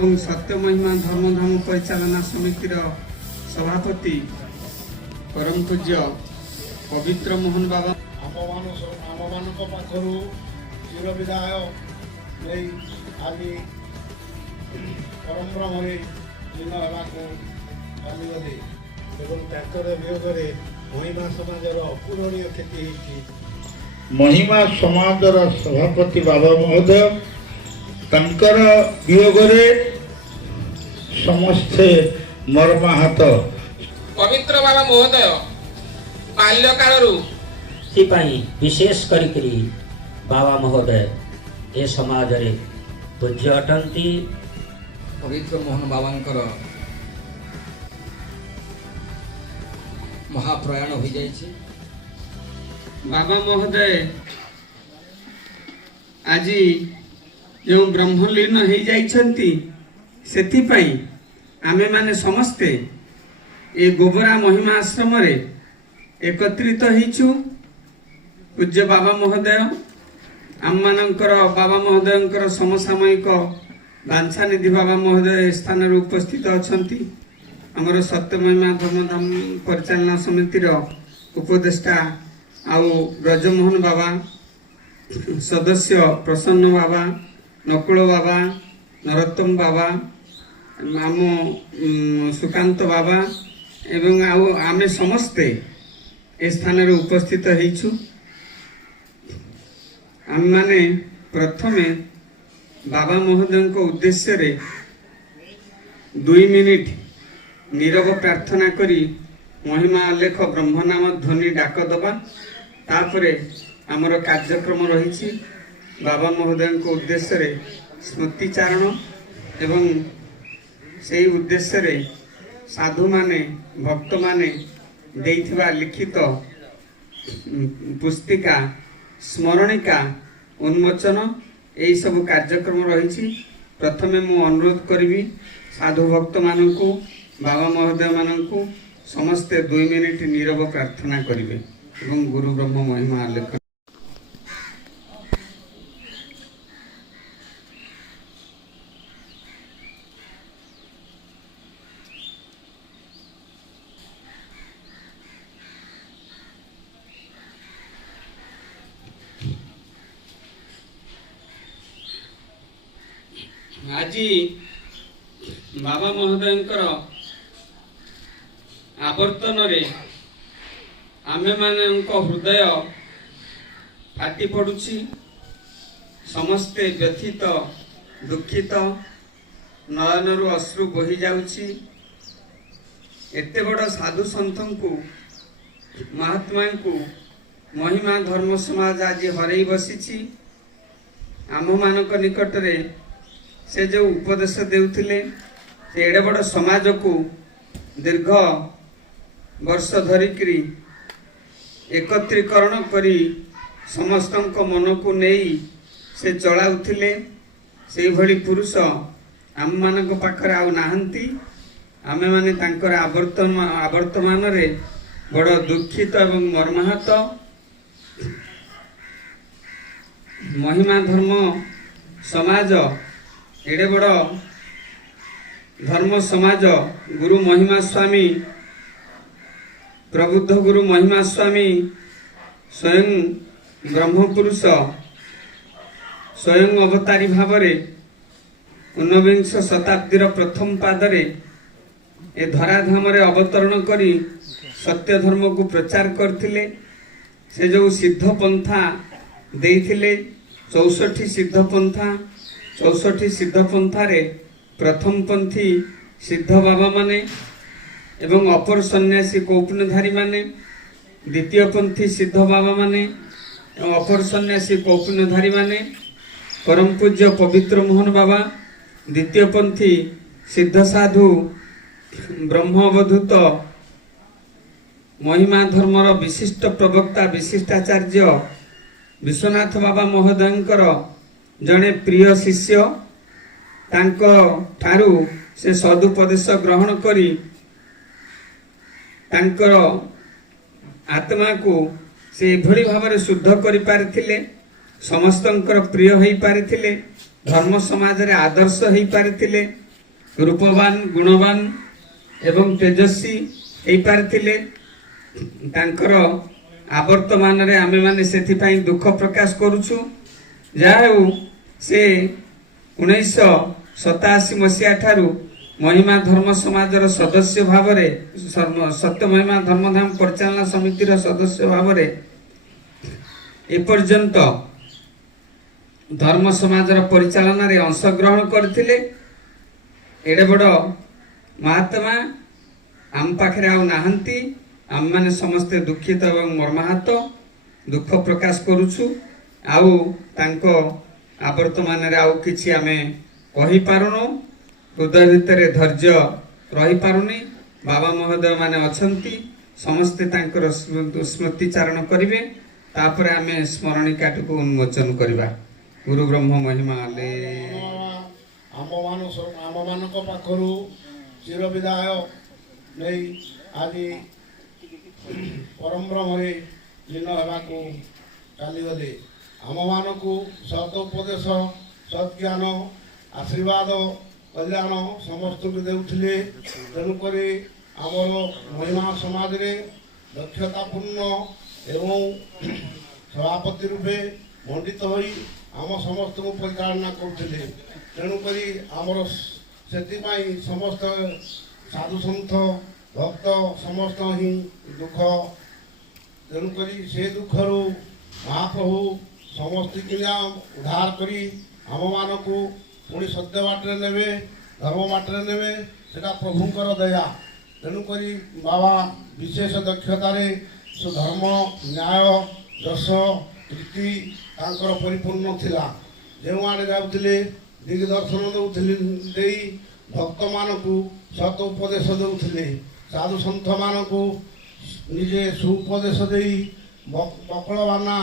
एवं सत्य महिमा धर्मधाम परिचालना समितिर सभापति परम पूज्य पवित्र मोहन बाबा आम पाखर चिर विदाय नहीं आज परम ब्रह्म दिन चलीगले वियोगे महिमा समाजर अपूरणीय क्षति महिमा समाजर सभापति बाबा महोदय तंकर वियोगरे समस्ते मर्माहत। पवित्र बाबा महोदय बाल्य कालरू विशेष करी बाबा महोदय ए समाज रे पूज्य अटंती। पवित्र मोहन बाबा महाप्रयाण हो जाइए। बाबा महोदय आज जो ब्रह्मलीन हो जाइछंती सेथिपाई आमे माने समस्ते ए गोबरा महिमा आश्रम रे एकत्रित होइछु। पूज्य बाबा महोदय आम मानकर बाबा महोदयंकर समसामयिक बांछानिधि बाबा महोदय स्थान रे उपस्थित अछंती। हमर सत्य महिमा धर्मधाम परिचालना समितिर उपदेष्टा आउ ब्रजमोहन बाबा सदस्य प्रसन्न बाबा नकुल बाबा नरोत्तम बाबा आम सुकांत बाबा एवं आउ आमे समस्ते ए स्थान रे उपस्थित होइछु। आम माने प्रथमे बाबा महोदय को उद्देश्य रे 2 मिनिट नीरव प्रार्थना करी महिमा आलेख ब्रह्म नाम ध्वनि डाक दबा तापरे आमर कार्यक्रम रही। बाबा महोदय को उद्देश्य रे स्मृतिचारण एवं से उद्देश्य रे साधु माने भक्त माने देइथिबा लिखित पुस्तिका स्मरणिका उन्मोचन यही सब कार्यक्रम रही। प्रथमे मु अनुरोध करी साधु भक्त मानू बाबा महोदय मानू समस्ते 2 मिनिट नीरव प्रार्थना करिवे एवं गुरु ब्रह्म महिमा आलेख। आज बाबा महोदयंकर आवर्तन रे आमे माने हृदय फाटी पड़ुछि। समस्ते व्यथित दुखित नयनरु अश्रु बही जाउछि। एते बड़ साधु संतन को महात्मा को महिमा धर्म समाज आज हरई बसिछि। आम मानक निकट रे से जो उपदेश देउथिले से एडे बड़ समाज को दीर्घ वर्ष धरिकरी एकत्रीकरण करी समस्तक मन को नहीं से चलाउथिले। से भली पुरुष आम मानक पाखरे आउ नाहंती। आमे माने तांकर आवर्तमान रे बड़ दुखित एवं मर्माहत। महिमा धर्म समाज एडे बड़ धर्म समाज गुरु महिमा स्वामी प्रबुद्ध गुरु महिमा स्वामी स्वयं ब्रह्मपुरुष स्वयं अवतारी भावरे 19 शताब्दीर प्रथम पादरे ए धराधाम रे अवतरण करी सत्य धर्म को प्रचार करथिले। से जो सिद्ध पंथा देइथिले 64 सिद्ध पंथा 64 सिद्ध पंथारे प्रथम पंथी सिद्ध बाबा माने एवं अपर सन्यासी कौपुनधारी माने द्वितीय पंथी सिद्ध बाबा माने एवं अपर सन्यासी कौपुनधारी माने परम पूज्य पवित्र मोहन बाबा द्वितीय पंथी सिद्ध साधु ब्रह्म अवधूत महिमा धर्मर विशिष्ट प्रवक्ता विशिष्टाचार्य विश्वनाथ बाबा महोदयंकर जड़े प्रिय शिष्य तांको ठारू से सदुपदेश ग्रहण करी तांकर आत्मा को से एभली भाव शुद्ध करि पारिथिले। समस्तंकर प्रिय होई पारिथिले। धर्म समाज रे आदर्श होई पारिथिले। ରୂପବାନ ଗୁଣବାନ ଏବଂ ତେଜସ୍ୱୀ ହେଇପାରିଥିଲେ। ତାଙ୍କର ଆବର୍ତ୍ତମାନରେ ଆମେମାନେ ସେଥିପାଇଁ ଦୁଃଖ ପ୍ରକାଶ କରୁଛୁ। ଯାହା ହେଉ ସେ 1987 ମସିହା ଠାରୁ ମହିମା ଧର୍ମ ସମାଜର ସଦସ୍ୟ ଭାବରେ ସତ୍ୟ ମହିମା ଧର୍ମଧାମ ପରିଚାଳନା ସମିତିର ସଦସ୍ୟ ଭାବରେ ଏପର୍ଯ୍ୟନ୍ତ ଧର୍ମ ସମାଜର ପରିଚାଳନାରେ ଅଂଶଗ୍ରହଣ କରିଥିଲେ। ଏଡ଼େ ବଡ଼ ମହାତ୍ମା ଆମ ପାଖରେ ଆଉ ନାହାନ୍ତି। ଆମମାନେ ସମସ୍ତେ ଦୁଃଖିତ ଏବଂ ମର୍ମାହତ ଦୁଃଖ ପ୍ରକାଶ କରୁଛୁ। ଆଉ ତାଙ୍କ ଆବର୍ତ୍ତମାନରେ ଆଉ କିଛି ଆମେ କହିପାରୁନୁ। ହୃଦୟ ଭିତରେ ଧୈର୍ଯ୍ୟ ରହିପାରୁନି। ବାବା ମହୋଦୟ ମାନେ ଅଛନ୍ତି, ସମସ୍ତେ ତାଙ୍କର ସ୍ମୃତିଚାରଣ କରିବେ। ତାପରେ ଆମେ ସ୍ମରଣିକାଟିକୁ ଉନ୍ମୋଚନ କରିବା। ଗୁରୁ ବ୍ରହ୍ମ ମହିମା ଆମମାନଙ୍କ ପାଖରୁ ଚିର ବିଦାୟ ନେଇ ଆଜି ପରମ ବ୍ରହ୍ମରେ ଲୀନ ହେବାକୁ ଚାଲିଗଲେ। ଆମମାନଙ୍କୁ ସତ୍ ଉପଦେଶ, ସତ୍ଜ୍ଞାନ, ଆଶୀର୍ବାଦ, କଲ୍ୟାଣ ସମସ୍ତଙ୍କୁ ଦେଉଥିଲେ। ତେଣୁକରି ଆମର ମହିମା ସମାଜରେ ଦକ୍ଷତାପୂର୍ଣ୍ଣ ଏବଂ ସଭାପତି ରୂପେ ମଣ୍ଡିତ ହୋଇ ଆମ ସମସ୍ତଙ୍କୁ ପରିଚାଳନା କରୁଥିଲେ। ତେଣୁକରି ଆମର ସେଥିପାଇଁ ସମସ୍ତ ସାଧୁସନ୍ଥ ଭକ୍ତ ସମସ୍ତ ହିଁ ଦୁଃଖ। ତେଣୁକରି ସେ ଦୁଃଖରୁ ମହାପ୍ରଭୁ ସମସ୍ତଙ୍କୁ ଉଦ୍ଧାର କରି ଆମମାନଙ୍କୁ ପୁଣି ସତ୍ୟ ବାଟରେ ନେବେ, ଧର୍ମ ବାଟରେ ନେବେ। ସେଟା ପ୍ରଭୁଙ୍କର ଦୟା। ତେଣୁକରି ବାବା ବିଶେଷ ଦକ୍ଷତାରେ ଧର୍ମ, ନ୍ୟାୟ, ଯଶ, କୀର୍ତ୍ତି ତାଙ୍କର ପରିପୂର୍ଣ୍ଣ ଥିଲା। ଯେଉଁଆଡ଼େ ଯାଉଥିଲେ ଦିଗ୍ଦର୍ଶନ ଦେଇ ଭକ୍ତମାନଙ୍କୁ ସତ ଉପଦେଶ ଦେଉଥିଲେ। ସାଧୁସନ୍ଥମାନଙ୍କୁ ନିଜେ ସୁଉପଦେଶ ଦେଇ ବକଳବାନା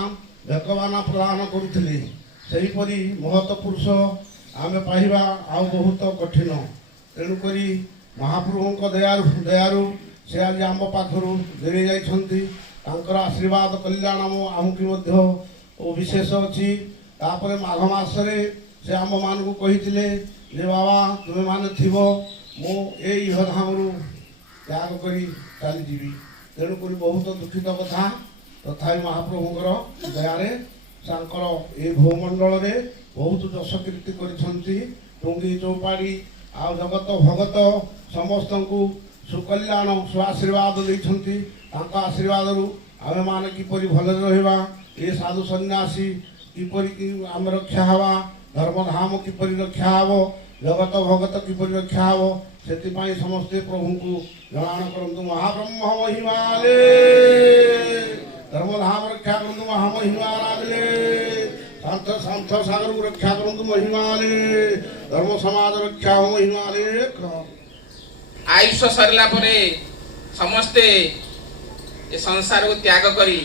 ବେକବାନା ପ୍ରଦାନ କରୁଥିଲେ। ସେହିପରି ମହତ ପୁରୁଷ ଆମେ ପାଇବା ଆଉ ବହୁତ କଠିନ। ତେଣୁକରି ମହାପ୍ରଭୁଙ୍କ ଦୟାରୁ ସେ ଆଜି ଆମ ପାଖରୁ ଦୂରେଇ ଯାଇଛନ୍ତି। ତାଙ୍କର ଆଶୀର୍ବାଦ କଲ୍ୟାଣ ଆମକୁ ମଧ୍ୟ ବିଶେଷ ଅଛି। ତାପରେ ମାଘ ମାସରେ ସେ ଆମମାନଙ୍କୁ କହିଥିଲେ ଯେ ବାବା ତୁମେମାନେ ଥିବ, ମୁଁ ଏଇ ଇହଧାମରୁ ତ୍ୟାଗ କରି ଚାଲିଯିବି। ତେଣୁକରି ବହୁତ ଦୁଃଖିତ କଥା। ତଥାପି ମହାପ୍ରଭୁଙ୍କର ଦୟାରେ ତାଙ୍କର ଏ ଭୂମଣ୍ଡଳରେ ବହୁତ ଯଶ କୀର୍ତ୍ତି କରିଛନ୍ତି। ଟୁଙ୍ଗି ଚୌପାଡ଼ି ଆଉ ଜଗତ ଭଗତ ସମସ୍ତଙ୍କୁ ସୁକଲ୍ୟାଣ ସୁଆଶୀର୍ବାଦ ଦେଇଛନ୍ତି। ତାଙ୍କ ଆଶୀର୍ବାଦରୁ ଆମେମାନେ କିପରି ଭଲରେ ରହିବା, ଏ ସାଧୁ ସନ୍ନ୍ୟାସୀ କିପରି ଆମେ ରକ୍ଷା ହେବା, ଧର୍ମଧାମ କିପରି ରକ୍ଷା ହେବ, ଜଗତ ଭଗତ କିପରି ରକ୍ଷା ହେବ, ସେଥିପାଇଁ ସମସ୍ତେ ପ୍ରଭୁଙ୍କୁ ଜଣାଣ କରନ୍ତୁ। ମହାବ୍ରହ୍ମ ମହିମାଲେ ଧର୍ମଧାମ ରକ୍ଷା କରନ୍ତୁ। ମହାମହିମାଲେ ଶାନ୍ତ ସାଗରକୁ ରକ୍ଷା କରନ୍ତୁ। ମହିମାଲେ ଧର୍ମ ସମାଜ ରକ୍ଷା ହବ। ମହିମାଲେ ଆୟୁଷ ସରିଲା ପରେ ସମସ୍ତେ ଏ ସଂସାରକୁ ତ୍ୟାଗ କରି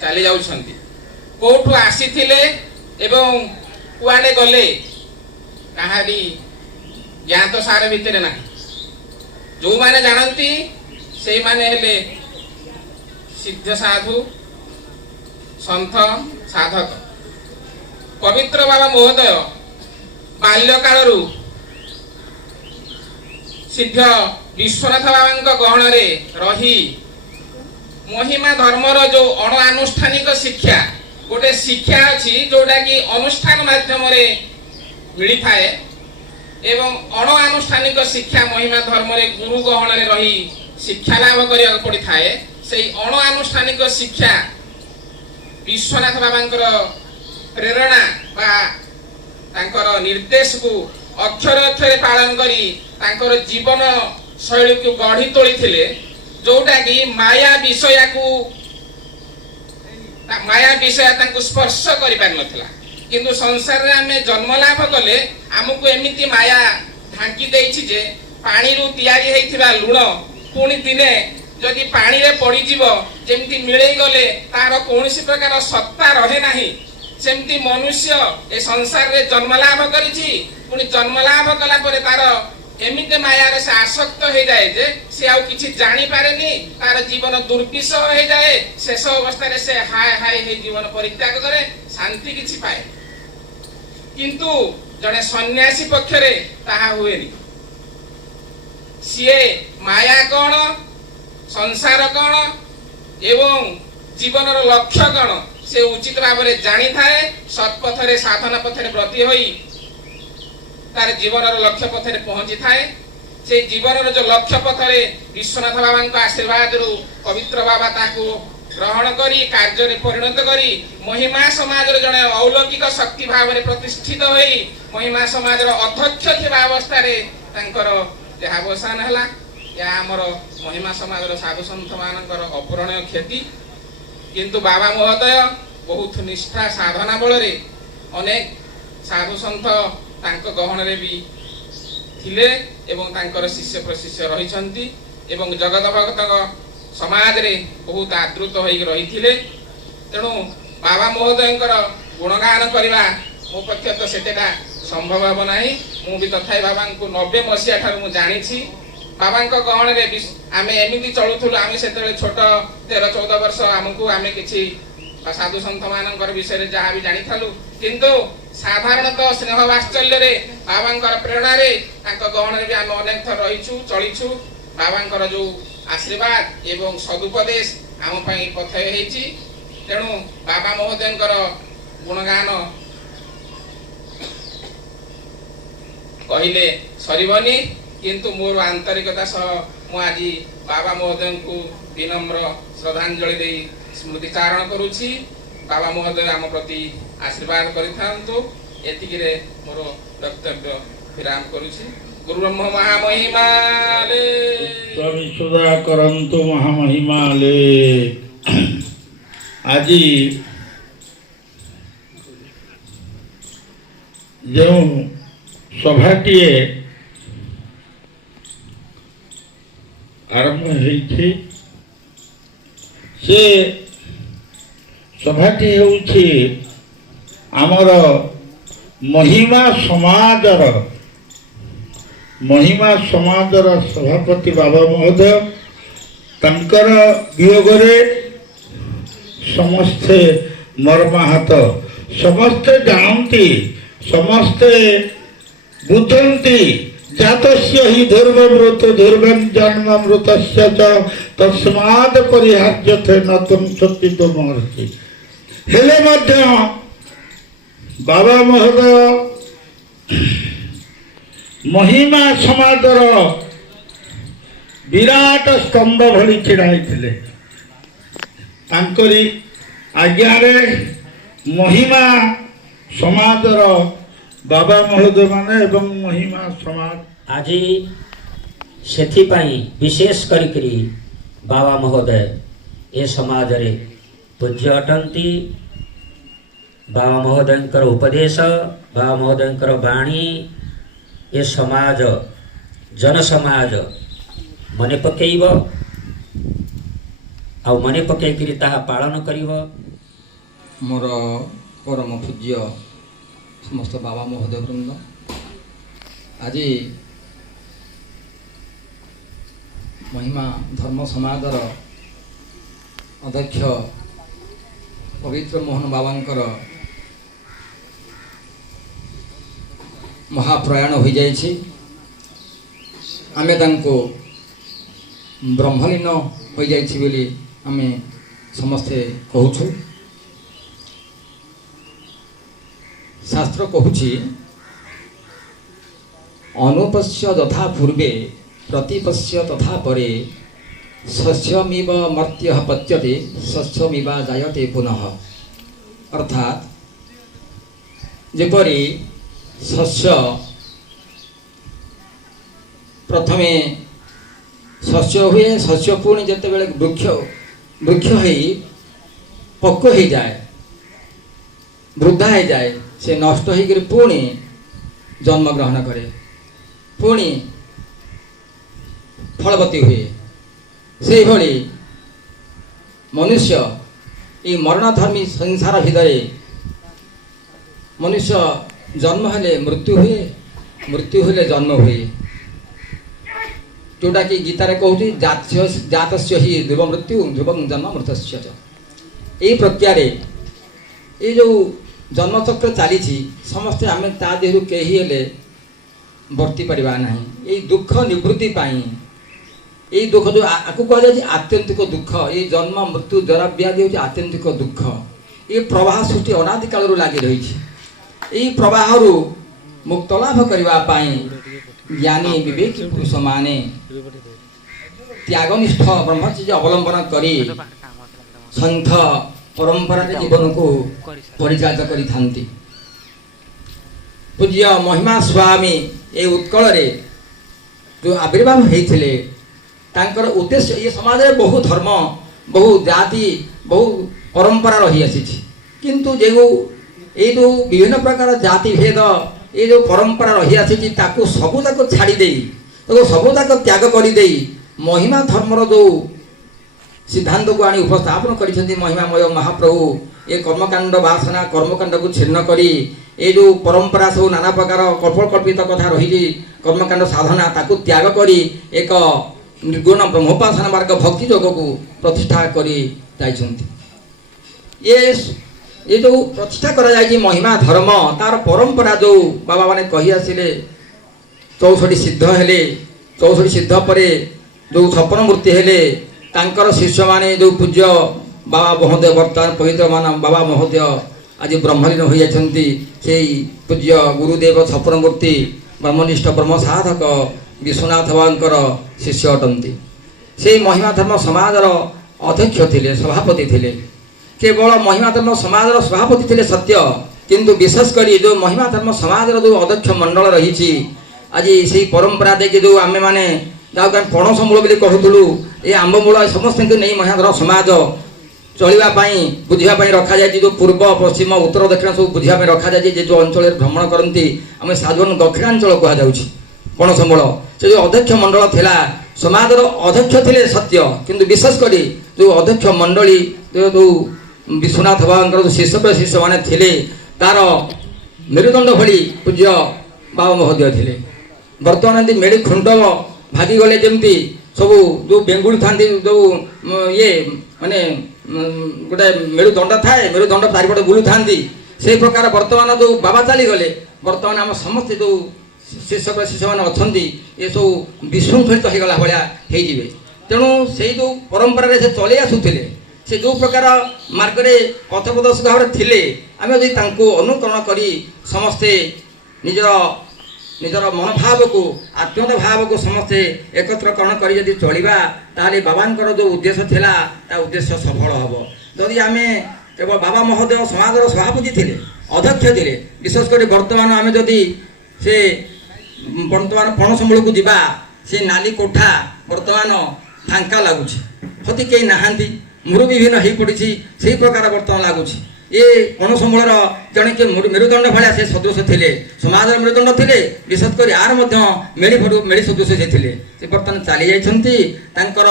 ଚାଲି ଯାଉଛନ୍ତି। କୋଉଠୁ ଆସିଥିଲେ ଏବଂ କୁଆଡ଼େ ଗଲେ କାହାରି ଜ୍ଞାତ ସାର ଭିତରେ ନାହିଁ। ଯେଉଁମାନେ ଜାଣନ୍ତି ସେଇମାନେ ହେଲେ ସିଦ୍ଧ ସାଧୁ, ସନ୍ଥ, ସାଧକ। ପବିତ୍ର ବାବା ମହୋଦୟ ବାଲ୍ୟକାଳରୁ ସିଦ୍ଧ ବିଶ୍ୱନାଥ ବାବାଙ୍କ ଗହଣରେ ରହି ମହିମା ଧର୍ମର ଯେଉଁ ଅଣଆନୁଷ୍ଠାନିକ ଶିକ୍ଷା, ଗୋଟେ ଶିକ୍ଷା ଅଛି ଯୋଉଟାକି ଅନୁଷ୍ଠାନ ମାଧ୍ୟମରେ ମିଳିଥାଏ ଏବଂ ଅଣଆନୁଷ୍ଠାନିକ ଶିକ୍ଷା ମହିମା ଧର୍ମରେ ଗୁରୁ ଗହଣରେ ରହି ଶିକ୍ଷା ଲାଭ କରିବାକୁ ପଡ଼ିଥାଏ। ସେଇ ଅଣଆନୁଷ୍ଠାନିକ ଶିକ୍ଷା ବିଶ୍ୱନାଥ ବାବାଙ୍କର ପ୍ରେରଣା ବା ତାଙ୍କର ନିର୍ଦ୍ଦେଶକୁ ଅକ୍ଷର ଅକ୍ଷରେ ପାଳନ କରି ତାଙ୍କର ଜୀବନ ଶୈଳୀକୁ ଗଢ଼ି ତୋଳିଥିଲେ। ଯୋଉଟାକି ମାୟା ବିଷୟ ତାଙ୍କୁ ସ୍ପର୍ଶ କରିପାରିନଥିଲା। କିନ୍ତୁ ସଂସାରରେ ଆମେ ଜନ୍ମ ଲାଭ କଲେ ଆମକୁ ଏମିତି ମାୟା ଢାଙ୍କି ଦେଇଛି ଯେ ପାଣିରୁ ତିଆରି ହେଇଥିବା ଲୁଣ ପୁଣି ଦିନେ ଯଦି ପାଣିରେ ପଡ଼ିଯିବ ଯେମିତି ମିଳେଇ ଗଲେ ତାର କୌଣସି ପ୍ରକାର ସତ୍ତା ରହେ ନାହିଁ, ସେମିତି ମନୁଷ୍ୟ ଏ ସଂସାରରେ ଜନ୍ମ ଲାଭ କରିଛି। ପୁଣି ଜନ୍ମ ଲାଭ କଲା ପରେ ତାର ଏମିତି ମାୟାରେ ସେ ଆସକ୍ତ ହେଇଯାଏ ଯେ ସେ ଆଉ କିଛି ଜାଣିପାରେନି। ତାର ଜୀବନ ଦୁର୍ବିଷହ ହେଇଯାଏ। ଶେଷ ଅବସ୍ଥାରେ ସେ ହାୟ ହାୟ ହେଇ ଜୀବନ ପରିତ୍ୟାଗ କରେ, ଶାନ୍ତି କିଛି ପାଏ। କିନ୍ତୁ जड़े सन्यासी पक्षरे ताहा हुएनि। सीए माया कौन, संसार कौन एवं जीवन लक्ष्य कौन से उचित भाव में जानी थाए। सत्पथरे साधना पथरे ब्रती होई तार जीवन लक्ष्य पथरे पहुंची थाए। से जीवन जो लक्ष्य पथरे विश्वनाथ बाबा आशीर्वाद रु पवित्र बाबा ताकू ग्रहण करी कार्य रे परिणत करी महिमा समाज रे जने अलौकिक शक्ति भाव में प्रतिष्ठित होई महिमा समाज रो अध्यक्ष थिबा अवस्था रे तांकर देहावसान हला। या हमर महिमा समाज रो साधु संत मानकर अपूरणीय क्षति। किंतु बाबा महोदय बहुत निष्ठा साधना बल रे अनेक साधु संत तांक गहन रे भी थिले एवं तांकर शिष्य प्रशिष्य रहिछंती एवं जगत भक्त समाज रे बहुत आदृत होई रहिथिले। तेणु बाबा महोदयंकर गुणगान करवा मो पक्ष तो सेटेटा संभव हम नाही। मु भी तथाई बाबा को 90 मसिया ठार मु जानिछि। बाबा गहन रे आमे एमिति चलुथुलु। आमे सेते छोट 13-14 वर्ष हमकु आमे किछि साधु संत मानकर विषय रे जहा भी जानि थालु। किंतु साधारणतः स्नेह वात्सल्य रे बाबांकर प्रेरणा रे तांक गहन रे भी आमे अनेक थर रहिछु चलिछु। बाबांकर जो आशीर्वाद एवं सदुपदेश आम पाई पथय हेछि। तेणु बाबा महोदयंकर गुणगान कहिले सरीबनी। किंतु मोर आंतरिकता सह मु आज बाबा महोदय को विनम्र श्रद्धांजलि दे स्मृतिचारण करुछि। बाबा महोदय आम प्रति आशीर्वाद करिथांतु। एतिकिरे मोर वक्तव्य विराम करुछि। गुरु ब्रह्म महामहिमाले स्वामी सुधा करंतु महामहिमाले। आज जो सभाटीए आरंभ होइछि से सभाटी होउछि आमर महिमा समाजर सभापति बाबा महोदय तंकर वियोगरे समस्ते मर्माहत। समस्ते जानती समस्ते बुझंती जातस्य हि ध्रुवमृत ध्रुवञ्जन्ममृतस्य च तस्माद् परिहार्यते न त्वं सत्तितो महर्षि। हेले मध्य बाबा महोदय महिमा समाजर विराट स्तंभ भली छिड़ाई तांकरी आज्ञारे महिमा समाजर बाबा महोदय माने एवं महिमा समाज आज सेथि पाई विशेष करी बाबा महोदय ए समाज रे पूज्य अटंती। बाबा महोदयंकर उपदेश बाबा महोदयंकर वाणी ए समाज जन समाज मने पकेइब आ मने पकेइकरी ताहा पालन करिब। मोर परम पूज्य समस्त बाबा महोदय वृंद आज महिमा धर्म समाजर अध्यक्ष पवित्र मोहन बाबांकर महाप्रयाण हो जाइछि। आमे तांको ब्रह्मलीन हो जाइछि बोली आमे समस्ते कहूछु। शास्त्र कहूछि अनुपस्य तथा पूर्वे प्रतिपस्य तथा परे शस्यमिव मर्त्यः पच्यते शस्यमिव जायते पुनः। अर्थात जेपरी शस्य प्रथमे शस्य हुए शस्य पुणी जिते बेले वृक्ष हो पक्व हो जाए वृद्धा हो जाए से नष्ट होकर पुणी जन्म ग्रहण करे पुणी फलवती हुए। से भली मनुष्य ये मरणधर्मी संसार भितर मनुष्य जन्म हेले मृत्यु हुए मृत्यु हेले जन्म हुए। जोटा कि गीतारे कहूँ जातस्य ही ध्रुव मृत्यु ध्रुव जन्म मृतस्य। यही प्रक्रिया ये जो ଜନ୍ମଚକ୍ର ଚାଲିଛି ସମସ୍ତେ ଆମେ ତା ଦେହରୁ କେହି ହେଲେ ବର୍ତ୍ତି ପାରିବା ନାହିଁ। ଏଇ ଦୁଃଖ ନିବୃତ୍ତି ପାଇଁ ଏଇ ଦୁଃଖ ଯେଉଁ ଆକୁ କୁହାଯାଉଛି ଆତ୍ୟନ୍ତିକ ଦୁଃଖ, ଏଇ ଜନ୍ମ ମୃତ୍ୟୁ ଜରା ବ୍ୟାଧି ହେଉଛି ଆତ୍ୟନ୍ତିକ ଦୁଃଖ। ଏ ପ୍ରବାହ ସୃଷ୍ଟି ଅନାଦି କାଳରୁ ଲାଗି ରହିଛି। ଏଇ ପ୍ରବାହରୁ ମୁକ୍ତ ଲାଭ କରିବା ପାଇଁ ଜ୍ଞାନୀ ବିବେକୀ ପୁରୁଷମାନେ ତ୍ୟାଗନିଷ୍ଠ ବ୍ରହ୍ମଚର୍ଯ୍ୟ ଅବଲମ୍ବନ କରି ସନ୍ଥ ପରମ୍ପରାରେ ଜୀବନକୁ ପରିଚାଳିତ କରିଥାନ୍ତି। ପୂଜ୍ୟ ମହିମା ସ୍ୱାମୀ ଏ ଉତ୍କଳରେ ଯେଉଁ ଆବିର୍ଭାବ ହେଇଥିଲେ ତାଙ୍କର ଉଦ୍ଦେଶ୍ୟ ଏ ସମାଜରେ ବହୁ ଧର୍ମ, ବହୁ ଜାତି, ବହୁ ପରମ୍ପରା ରହିଆସିଛି। କିନ୍ତୁ ଯେଉଁ ଏଇ ଯେଉଁ ବିଭିନ୍ନ ପ୍ରକାର ଜାତି ଭେଦ ଏ ଯେଉଁ ପରମ୍ପରା ରହିଆସିଛି ତାକୁ ସବୁଯାକ ଛାଡ଼ି ଦେଇ, ତାକୁ ସବୁଯାକ ତ୍ୟାଗ କରିଦେଇ ମହିମା ଧର୍ମର ଯେଉଁ ସିଦ୍ଧାନ୍ତକୁ ଆଣି ଉପସ୍ଥାପନ କରିଛନ୍ତି ମହିମାମୟ ମହାପ୍ରଭୁ, ଏ କର୍ମକାଣ୍ଡ ବାସନା କର୍ମକାଣ୍ଡକୁ ଛିନ୍ନ କରି ଏ ଯେଉଁ ପରମ୍ପରା ସବୁ ନାନା ପ୍ରକାର କଳ୍ପକଳ୍ପିତ କଥା ରହିଛି କର୍ମକାଣ୍ଡ ସାଧନା ତାକୁ ତ୍ୟାଗ କରି ଏକ ନିର୍ଗୁଣ ବ୍ରହ୍ମୋପାସନା ମାର୍ଗ ଭକ୍ତି ଯୋଗକୁ ପ୍ରତିଷ୍ଠା କରି ଯାଇଛନ୍ତି। ଏ ଯେଉଁ ପ୍ରତିଷ୍ଠା କରାଯାଇଛି ମହିମା ଧର୍ମ ତାର ପରମ୍ପରା ଯେଉଁ ବାବାମାନେ କହି ଆସିଲେ 64 ସିଦ୍ଧ ହେଲେ, 64 ସିଦ୍ଧ ପରେ ଯେଉଁ 56 ମୂର୍ତ୍ତି ହେଲେ ତାଙ୍କର ଶିଷ୍ୟମାନେ ଯେଉଁ ପୂଜ୍ୟ ବାବା ମହୋଦୟ ବର୍ତ୍ତମାନ ପବିତ୍ରମାନ ବାବା ମହୋଦୟ ଆଜି ବ୍ରହ୍ମଲୀନ ହୋଇଯାଇଛନ୍ତି। ସେଇ ପୂଜ୍ୟ ଗୁରୁଦେବ 56 ମୂର୍ତ୍ତି ବ୍ରହ୍ମନିଷ୍ଠ ବ୍ରହ୍ମ ସାଧକ ବିଶ୍ୱନାଥ ବାବାଙ୍କର ଶିଷ୍ୟ ଅଟନ୍ତି। ସେଇ ମହିମା ଧର୍ମ ସମାଜର ଅଧ୍ୟକ୍ଷ ଥିଲେ, ସଭାପତି ଥିଲେ। କେବଳ ମହିମା ଧର୍ମ ସମାଜର ସଭାପତି ଥିଲେ ସତ୍ୟ, କିନ୍ତୁ ବିଶେଷ କରି ଯେଉଁ ମହିମା ଧର୍ମ ସମାଜର ଯେଉଁ ଅଧ୍ୟକ୍ଷ ମଣ୍ଡଳ ରହିଛି ଆଜି ସେଇ ପରମ୍ପରା ଦେଇକି ଯେଉଁ ଆମେମାନେ ଯାହାକୁ ଆମେ ପଣସ ମୂଳ ବୋଲି କହୁଥିଲୁ, ଏ ଆମ୍ବ ମୂଳ ସମସ୍ତଙ୍କୁ ନେଇ ମହିମା ଧର୍ମ ସମାଜ ଚଳିବା ପାଇଁ ବୁଝିବା ପାଇଁ ରଖାଯାଇଛି। ଯେଉଁ ପୂର୍ବ ପଶ୍ଚିମ ଉତ୍ତର ଦକ୍ଷିଣ ସବୁ ବୁଝିବା ପାଇଁ ରଖାଯାଇଛି। ଯେ ଯେଉଁ ଅଞ୍ଚଳରେ ଭ୍ରମଣ କରନ୍ତି ଆମେ ସାଧାରଣ ଦକ୍ଷିଣାଞ୍ଚଳ କୁହାଯାଉଛି ପଣସ ମୂଳ। ସେ ଯେଉଁ ଅଧ୍ୟକ୍ଷ ମଣ୍ଡଳ ଥିଲା ସମାଜର ଅଧ୍ୟକ୍ଷ ଥିଲେ ସତ୍ୟ, କିନ୍ତୁ ବିଶେଷ କରି ଯେଉଁ ଅଧ୍ୟକ୍ଷ ମଣ୍ଡଳୀ ଯେଉଁ ବିଶ୍ୱନାଥ ବାବାଙ୍କର ଯେଉଁ ଶିଷ୍ୟମାନେ ଥିଲେ ତାର ମେରୁଦଣ୍ଡ ଭଳି ପୂଜ୍ୟ ବାବା ମହୋଦୟ ଥିଲେ। ବର୍ତ୍ତମାନ ଏମିତି ମେଳି ଖୁଣ୍ଟ ଭାଗିଗଲେ ଯେମିତି ସବୁ ଯେଉଁ ବେଙ୍ଗୁଳି ଥାନ୍ତି ଯେଉଁ ଇଏ ମାନେ ଗୋଟେ ମେରୁଦଣ୍ଡ ଥାଏ, ମେରୁଦଣ୍ଡ ଚାରିପଟେ ବୁଲୁଥାନ୍ତି, ସେଇ ପ୍ରକାର ବର୍ତ୍ତମାନ ଯେଉଁ ବାବା ଚାଲିଗଲେ ବର୍ତ୍ତମାନ ଆମ ସମସ୍ତେ ଯେଉଁ ଶିଷ୍ୟମାନେ ଅଛନ୍ତି ଏସବୁ ବିଶୃଙ୍ଖଳିତ ହେଇଗଲା ଭଳିଆ ହେଇଯିବେ। ତେଣୁ ସେଇ ଯେଉଁ ପରମ୍ପରାରେ ସେ ଚଳେଇ ଆସୁଥିଲେ, ସେ ଯେଉଁ ପ୍ରକାର ମାର୍ଗରେ ପଥପ୍ରଦର୍ଶକ ଭାବରେ ଥିଲେ, ଆମେ ଯଦି ତାଙ୍କୁ ଅନୁକରଣ କରି ସମସ୍ତେ ନିଜର ମନୋଭାବକୁ ଆତ୍ମୀୟତା ଭାବକୁ ସମସ୍ତେ ଏକତ୍ରକରଣ କରି ଯଦି ଚଳିବା ତାହେଲେ ବାବାଙ୍କର ଯେଉଁ ଉଦ୍ଦେଶ୍ୟ ଥିଲା ତା ଉଦ୍ଦେଶ୍ୟ ସଫଳ ହେବ। ଯଦି ଆମେ କେବଳ ବାବା ମହୋଦୟ ସମାଜର ସଭାପତି ଥିଲେ, ଅଧ୍ୟକ୍ଷ ଥିଲେ, ବିଶେଷ କରି ବର୍ତ୍ତମାନ ଆମେ ଯଦି ସେ ବର୍ତ୍ତମାନ ପଣସ ମୂଳକୁ ଯିବା, ସେ ନାଲି କୋଠା ବର୍ତ୍ତମାନ ଫାଙ୍କା ଲାଗୁଛି, ସେଠି କେହି ନାହାନ୍ତି, ମୁରୁବିହୀନ ହେଇପଡ଼ିଛି, ସେଇ ପ୍ରକାର ବର୍ତ୍ତମାନ ଲାଗୁଛି। ଏ ପଣସ ମୂଳର ଜଣେ କିଏ ମେରୁଦଣ୍ଡ ଭଳିଆ ସେ ସଦୃଶ ଥିଲେ, ସମାଜର ମେରୁଦଣ୍ଡ ଥିଲେ, ବିଶେଷ କରି ଆର ମଧ୍ୟ ମେଳି ସଦୃଶ ସେ ଥିଲେ। ସେ ବର୍ତ୍ତମାନ ଚାଲି ଯାଇଛନ୍ତି। ତାଙ୍କର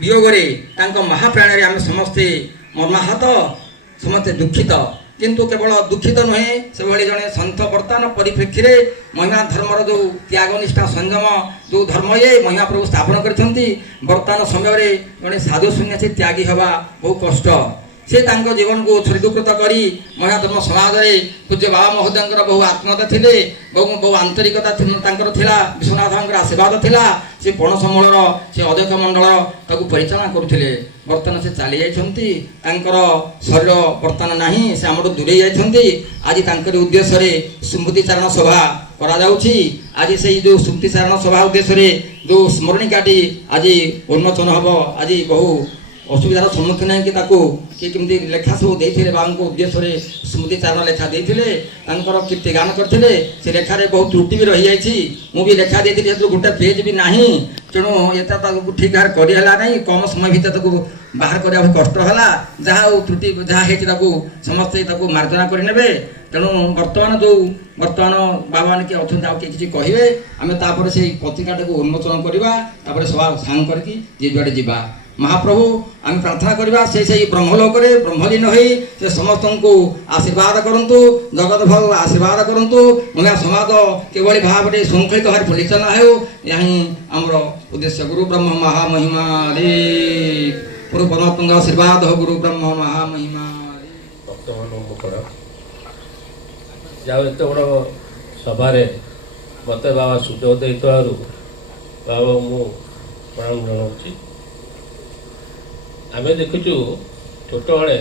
ବିୟୋଗରେ ତାଙ୍କ ମହାପ୍ରାଣରେ ଆମେ ସମସ୍ତେ ମର୍ମାହତ, ସମସ୍ତେ ଦୁଃଖିତ। କିନ୍ତୁ କେବଳ ଦୁଃଖିତ ନୁହେଁ, ସେଭଳି ଜଣେ ସନ୍ଥ ବର୍ତ୍ତମାନ ପରିପ୍ରେକ୍ଷୀରେ ମହିମା ଧର୍ମର ଯେଉଁ ତ୍ୟାଗ ନିଷ୍ଠା ସଂଯମ ଯେଉଁ ଧର୍ମ ମହିମାପ୍ରଭୁ ସ୍ଥାପନ କରିଛନ୍ତି, ବର୍ତ୍ତମାନ ସମୟରେ ଜଣେ ସାଧୁ ସନ୍ନ୍ୟାସୀ ତ୍ୟାଗୀ ହେବା ବହୁ କଷ୍ଟ। ସେ ତାଙ୍କ ଜୀବନକୁ ଉତ୍ସର୍ଗୀକୃତ କରି ମହିମା ଧର୍ମ ସମାଜରେ ପୂଜ୍ୟ ବାବା ମହୋଦୟଙ୍କର ବହୁ ଆତ୍ମୀୟତା ଥିଲେ, ବହୁ ଆନ୍ତରିକତା ତାଙ୍କର ଥିଲା, ବିଶ୍ୱନାଥଙ୍କର ଆଶୀର୍ବାଦ ଥିଲା। ସେ ପଣସ ମୂଳର ସେ ଅଧ୍ୟକ୍ଷ ମଣ୍ଡଳ ତାକୁ ପରିଚାଳନା କରୁଥିଲେ। ବର୍ତ୍ତମାନ ସେ ଚାଲି ଯାଇଛନ୍ତି, ତାଙ୍କର ଶରୀର ବର୍ତ୍ତମାନ ନାହିଁ, ସେ ଆମଠୁ ଦୂରେଇ ଯାଇଛନ୍ତି। ଆଜି ତାଙ୍କରି ଉଦ୍ଦେଶ୍ୟରେ ସ୍ମୃତିଚାରଣ ସଭା କରାଯାଉଛି। ଆଜି ସେଇ ଯେଉଁ ସ୍ମୃତିଚାରଣ ସଭା ଉଦ୍ଦେଶ୍ୟରେ ଯେଉଁ ସ୍ମରଣିକାଟି ଆଜି ଉନ୍ମୋଚନ ହେବ। ଆଜି ବହୁ ଅସୁବିଧାର ସମ୍ମୁଖୀନ ହେଇକି ତାକୁ କିଏ କେମିତି ଲେଖା ସବୁ ଦେଇଥିଲେ, ବାବାଙ୍କ ଉଦ୍ଦେଶ୍ୟରେ ସ୍ମୃତିଚାରଣ ଲେଖା ଦେଇଥିଲେ, ତାଙ୍କର କୀର୍ତ୍ତି ଗାନ କରିଥିଲେ। ସେ ଲେଖାରେ ବହୁତ ତ୍ରୁଟି ବି ରହିଯାଇଛି। ମୁଁ ବି ଲେଖା ଦେଇଥିଲି, ସେଥିରୁ ଗୋଟେ ପେଜ୍ ବି ନାହିଁ। ତେଣୁ ଏଟା ତାକୁ ଠିକ୍ ଭାବରେ କରିହେଲା ନାହିଁ। କମ୍ ସମୟ ଭିତରେ ତାକୁ ବାହାର କରିବା ବହୁତ କଷ୍ଟ ହେଲା। ଯାହା ଆଉ ତ୍ରୁଟି ଯାହା ହେଇଛି ତାକୁ ସମସ୍ତେ ତାକୁ ମାର୍ଜନା କରିନେବେ। ତେଣୁ ବର୍ତ୍ତମାନ ବାବାମାନେ କିଏ ଅଛନ୍ତି ଆଉ କିଏ କିଛି କହିବେ, ଆମେ ତାପରେ ସେଇ ପତ୍ରିକାଟାକୁ ଉନ୍ମୋଚନ କରିବା, ତାପରେ ସଭା ସାଙ୍ଗ କରିକି ଯେ ଯୁଆଡ଼େ ଯିବା। ମହାପ୍ରଭୁ ଆମେ ପ୍ରାର୍ଥନା କରିବା ସେଇ ବ୍ରହ୍ମଲୋକରେ ବ୍ରହ୍ମଲୀନ ହୋଇ ସେ ସମସ୍ତଙ୍କୁ ଆଶୀର୍ବାଦ କରନ୍ତୁ, ଜଗତ ଭଲ ଆଶୀର୍ବାଦ କରନ୍ତୁ। ମହିମା ସମାଜ କିଭଳି ଭାବରେ ଶୃଙ୍ଖଳିତ ଭାବରେ ପରିଚାଳନା ହେଉ, ଏହା ହିଁ ଆମର ଉଦ୍ଦେଶ୍ୟ। ଗୁରୁ ବ୍ରହ୍ମ ମହାମହିମା ରେ ଗୁରୁ ପରମାତ୍ମାଙ୍କ ଆଶୀର୍ବାଦ, ଗୁରୁ ବ୍ରହ୍ମ ମହାମହିମା। ବର୍ତ୍ତମାନ ଯାଉ ଏତେ ବଡ଼ ସଭାରେ ମୋତେ ବାବା ସୁଯୋଗ ଦେଇଥିବାରୁ ବାବା ମୁଁ ପ୍ରଣାମ ଜଣାଉଛି। ଆମେ ଦେଖିଛୁ ଛୋଟବେଳେ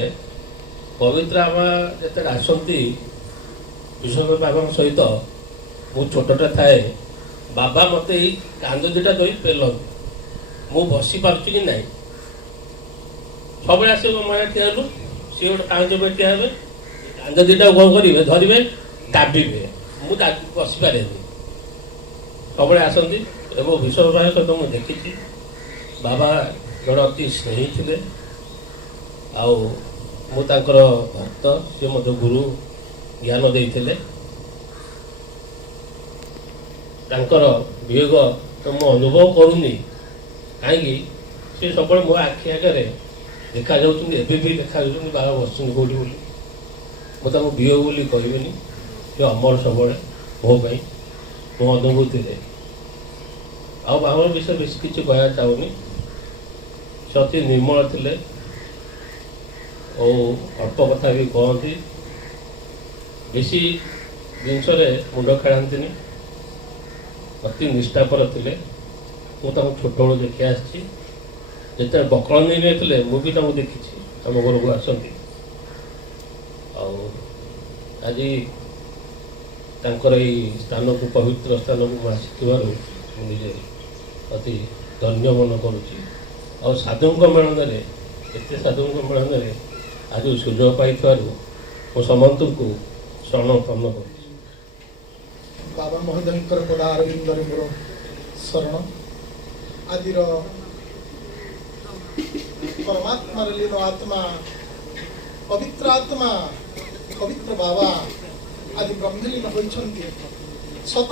ପବିତ୍ର ଆମା ଯେତେବେଳେ ଆସନ୍ତି ବିଶ୍ୱ ବାବାଙ୍କ ସହିତ, ମୁଁ ଛୋଟଟା ଥାଏ, ବାବା ମୋତେ ଏଇ କାନ୍ଦ ଦୁଇଟା ଧରି ପେଲନ୍ତି, ମୁଁ ବସିପାରୁଛି କି ନାହିଁ। ସବୁବେଳେ ଆସିବ ମାଆ ଠିଆ ହେଲୁ, ସିଏ ଗୋଟେ କାନ୍ଦ ଉପରେ ଠିଆ ହେବେ, କାନ୍ଦ ଦୁଇଟା କ'ଣ କରିବେ, ଧରିବେ, ଦାବିବେ, ମୁଁ ବସିପାରେନି। ସବୁବେଳେ ଆସନ୍ତି ଏବଂ ବିଶ୍ୱ ବାବାଙ୍କ ସହିତ ମୁଁ ଦେଖିଛି ବାବା ଜଣେ ଅତି ସ୍ନେହୀ ଥିଲେ, ଆଉ ମୁଁ ତାଙ୍କର ଭକ୍ତ, ସେ ମୋତେ ଗୁରୁ ଜ୍ଞାନ ଦେଇଥିଲେ। ତାଙ୍କର ବିୟୋଗ ତ ମୁଁ ଅନୁଭବ କରୁନି, କାହିଁକି ସେ ସବୁବେଳେ ମୋ ଆଖି ଆଗରେ ଦେଖାଯାଉଛନ୍ତି, ଏବେ ବି ଦେଖାଯାଉଛନ୍ତି ବାବା ବସୁଛନ୍ତି କେଉଁଠି ବୋଲି। ମୁଁ ତାଙ୍କୁ ବିୟୋଗ ବୋଲି କହିବିନି, ସେ ଅମର ସବୁବେଳେ ମୋ ପାଇଁ, ମୋ ଅନୁଭୂତିରେ। ଆଉ ବାବାଙ୍କ ବିଷୟରେ ବେଶୀ କିଛି କହିବାକୁ ଚାହୁଁନି। ସେ ଅତି ନିର୍ମଳ ଥିଲେ ଓ ଅଳ୍ପ କଥା ବି କହନ୍ତି, ବେଶୀ ଜିନିଷରେ ମୁଣ୍ଡ ଖେଳାନ୍ତିନି, ଅତି ନିଷ୍ଠାପର ଥିଲେ। ମୁଁ ତାଙ୍କୁ ଛୋଟବେଳୁ ଦେଖି ଆସିଛି, ଯେତେବେଳେ ବକଳ ନେଇନଥିଲେ ମୁଁ ବି ତାଙ୍କୁ ଦେଖିଛି, ଆମ ଘରକୁ ଆସନ୍ତି। ଆଉ ଆଜି ତାଙ୍କର ଏଇ ସ୍ଥାନକୁ, ପବିତ୍ର ସ୍ଥାନକୁ ମୁଁ ଆସିଥିବାରୁ ମୁଁ ନିଜେ ଅତି ଧନ୍ୟ ମନେ କରୁଛି। ଆଉ ସାଧୁଙ୍କ ମେଳନରେ, ଏତେ ସାଧୁଙ୍କ ମେଳନରେ ଆଜି ସୁଯୋଗ ପାଇଥିବାରୁ ମୁଁ ସମସ୍ତଙ୍କୁ ସମର୍ପଣ କରୁଛି। ବାବା ମହୋଦୟଙ୍କର ପଦାରବିନ୍ଦରେ ମୋର ଶରଣ। ଆଜିର ପରମାତ୍ମାର ଲୀନ ଆତ୍ମା, ପବିତ୍ର ଆତ୍ମା, ପବିତ୍ର ବାବା ଆଜି ବ୍ରହ୍ମଲୀନ ହୋଇଛନ୍ତି ସତ,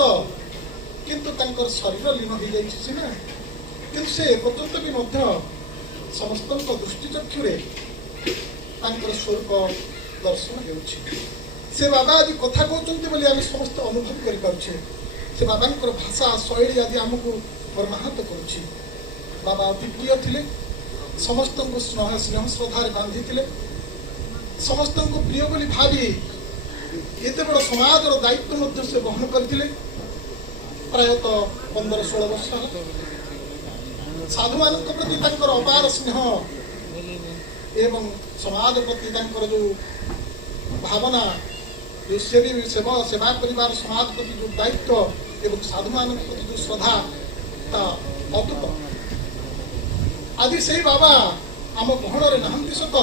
କିନ୍ତୁ ତାଙ୍କର ଶରୀର ଲୀନ ହୋଇଯାଇଛି ସିନା, କିନ୍ତୁ ସେ ଏପର୍ଯ୍ୟନ୍ତ ବି ମଧ୍ୟ ସମସ୍ତଙ୍କ ଦୃଷ୍ଟିଚକ୍ଷୁରେ ତାଙ୍କର ସ୍ୱରୂପ ଦର୍ଶନ ହେଉଛି। ସେ ବାବା ଆଜି କଥା କହୁଛନ୍ତି ବୋଲି ଆମେ ସମସ୍ତେ ଅନୁଭବ କରିପାରୁଛେ। ସେ ବାବାଙ୍କର ଭାଷା ଶୈଳୀ ଆଜି ଆମକୁ ମର୍ମାହତ କରୁଛି। ବାବା ଅତି ପ୍ରିୟ ଥିଲେ, ସମସ୍ତଙ୍କୁ ସ୍ନେହ ଶ୍ରଦ୍ଧାରେ ବାନ୍ଧିଥିଲେ, ସମସ୍ତଙ୍କୁ ପ୍ରିୟ ବୋଲି ଭାବି ଏତେ ବଡ଼ ସମାଜର ଦାୟିତ୍ୱ ମଧ୍ୟ ସେ ବହନ କରିଥିଲେ। ପ୍ରାୟତଃ 15-16 ବର୍ଷ ହେଲା ସାଧୁମାନଙ୍କ ପ୍ରତି ତାଙ୍କର ଅପାର ସ୍ନେହ ଏବଂ ସମାଜ ପ୍ରତି ତାଙ୍କର ଯେଉଁ ଭାବନା, ଯେଉଁ ସେବା କରିବାର ସମାଜ ପ୍ରତି ଯେଉଁ ଦାୟିତ୍ୱ ଏବଂ ସାଧୁମାନଙ୍କ ପ୍ରତି ଯେଉଁ ଶ୍ରଦ୍ଧା, ତା ଅତୁଟ। ଆଜି ସେଇ ବାବା ଆମ ଗହଣରେ ନାହାନ୍ତି ସତ,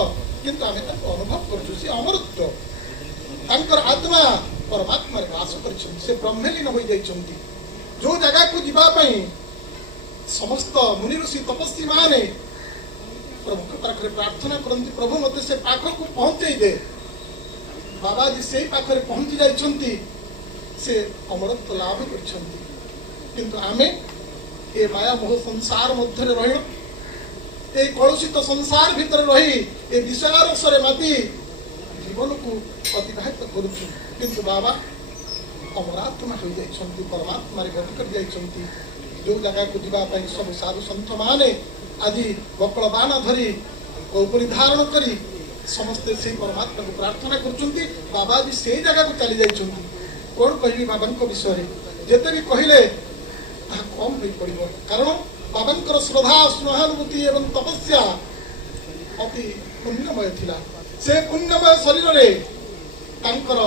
କିନ୍ତୁ ଆମେ ତାଙ୍କୁ ଅନୁଭବ କରୁଛୁ। ସେ ଅମରତ୍ୱ, ତାଙ୍କର ଆତ୍ମା ପରମାତ୍ମାରେ ବାସ କରିଛନ୍ତି, ସେ ବ୍ରହ୍ମଲୀନ ହୋଇଯାଇଛନ୍ତି। ଯେଉଁ ଜାଗାକୁ ଯିବା ପାଇଁ ସମସ୍ତ ମୁନି ଋଷି ତପସ୍ୱୀ ମାନେ ପ୍ରଭୁଙ୍କ ପାଖରେ ପ୍ରାର୍ଥନା କରନ୍ତି, ପ୍ରଭୁ ମୋତେ ସେ ପାଖକୁ ପହଞ୍ଚେଇ ଦେ, ବାବା ଆଜି ସେଇ ପାଖରେ ପହଞ୍ଚି ଯାଇଛନ୍ତି, ସେ ଅମରତ୍ୱ ଲାଭ କରିଛନ୍ତି। କିନ୍ତୁ ଆମେ ଏ ମାୟାମୋହ ସଂସାର ମଧ୍ୟରେ ରହିବା, এই কলুষিত সংসার ভিতরে রহি এই বিষয়ারসরে মাতি জীবনକୁ অতিবাহিত କରୁଛୁ। କିନ୍ତୁ ବାବା ଅମରାତ୍ମା ହୋଇଯାଇଛନ୍ତି, ପରମାତ୍ମାରେ ଗତି କରି ଯାଇଛନ୍ତି। ଯେଉଁ ଜାଗାକୁ ଯିବା ପାଇଁ ସବୁ ସାଧୁ ସନ୍ଥମାନେ ଆଜି ବକଳ ବାଣ ଧରି କୌପରି ଧାରଣ କରି ସମସ୍ତେ ସେଇ ପରମାତ୍ମାକୁ ପ୍ରାର୍ଥନା କରୁଛନ୍ତି। ବାବା ଆଜି ସେଇ ଜାଗାକୁ ଚାଲି ଯାଇଛନ୍ତି। କ'ଣ କହିବି ବାବାଙ୍କ ବିଷୟରେ, ଯେତେ ବି କହିଲେ ତାହା କମ୍ ହୋଇପଡ଼ିବ। କାରଣ ବାବାଙ୍କର ଶ୍ରଦ୍ଧା, ସ୍ନେହାନୁଭୂତି ଏବଂ ତପସ୍ୟା ଅତି ପୁଣ୍ୟମୟ ଥିଲା। ସେ ପୁଣ୍ୟମୟ ଶରୀରରେ ତାଙ୍କର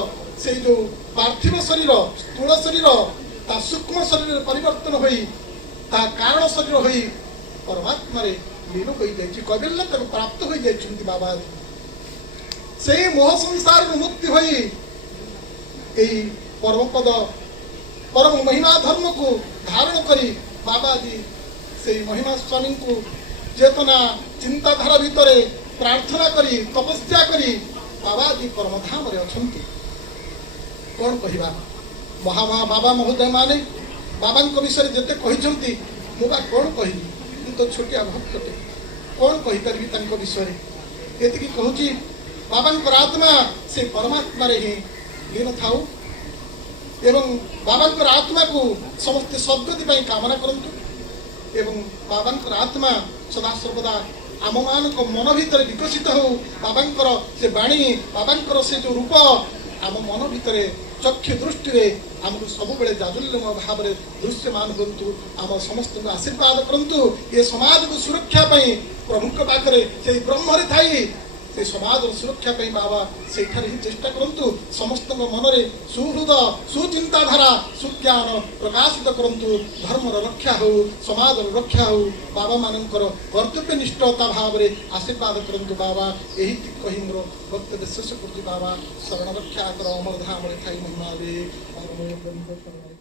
ସେଇ ଯେଉଁ ପାର୍ଥିବ ଶରୀର, ସ୍ଥୂଳ ଶରୀର, ତା ସୂକ୍ଷ୍ମ ଶରୀରରେ ପରିବର୍ତ୍ତନ ହୋଇ ତା କାରଣ ଶରୀର ହୋଇ ପରମାତ୍ମାରେ ଲୀନ ହୋଇଯାଇଛି। କୈବଲ୍ୟ ତାକୁ ପ୍ରାପ୍ତ ହୋଇଯାଇଛନ୍ତି ବାବା। ସେଇ ମୋହ ସଂସାରରୁ ମୁକ୍ତି ହୋଇ ଏହି ପରମପଦ, ପରମ ମହିମା ଧର୍ମକୁ ଧାରଣ କରି ବାବା ଆଜି ସେଇ ମହିମା ସ୍ୱାମୀଙ୍କୁ ଚେତନା ଚିନ୍ତାଧାରା ଭିତରେ ପ୍ରାର୍ଥନା କରି ତପସ୍ୟା କରି ବାବା ଆଜି ପରମଧାମରେ ଅଛନ୍ତି। କ'ଣ କହିବା, ବାବା ମହୋଦୟ ମାନେ ବାବାଙ୍କ ବିଷୟରେ ଯେତେ କହିଛନ୍ତି, ମୁଁ ବା କ'ଣ କହିବି, ମୁଁ ତ ଛୋଟିଆ ଭକ୍ତଟେ, କ'ଣ କହିପାରିବି ତାଙ୍କ ବିଷୟରେ। ଏତିକି କହୁଛି, ବାବାଙ୍କର ଆତ୍ମା ସେ ପରମାତ୍ମାରେ ହିଁ ଲୀନ ଥାଉ ଏବଂ ବାବାଙ୍କର ଆତ୍ମାକୁ ସମସ୍ତେ ସଦ୍ଗତି ପାଇଁ କାମନା କରନ୍ତୁ ଏବଂ ବାବାଙ୍କର ଆତ୍ମା ସଦାସର୍ବଦା ଆମମାନଙ୍କ ମନ ଭିତରେ ବିକଶିତ ହେଉ। ବାବାଙ୍କର ସେ ବାଣୀ, ବାବାଙ୍କର ସେ ଯେଉଁ ରୂପ ଆମ ମନ ଭିତରେ चक्षु दृष्टि रे आमको सब बेले जाजुल्यमय भाव में दृश्यमान करंतु आम समस्त आशीर्वाद करंतु ये समाज को सुरक्षा पाई प्रभु पाखरे से ब्रह्म रे थाई से समाज सुरक्षा पाई बाबा से ही चेष्टा करंतु समस्त मन रे सुहृद सुचिंताधारा सुज्ञान प्रकाशित करंतु धर्म रक्षा हो समाज रक्षा हो बाबा मानकर कर्तव्यनिष्ठता भाव में आशीर्वाद करंतु बाबा यही कही मोर वक्तव्य शेष करती बाबा शरण रक्षा कर अमर धाम रे थाई महिमा रे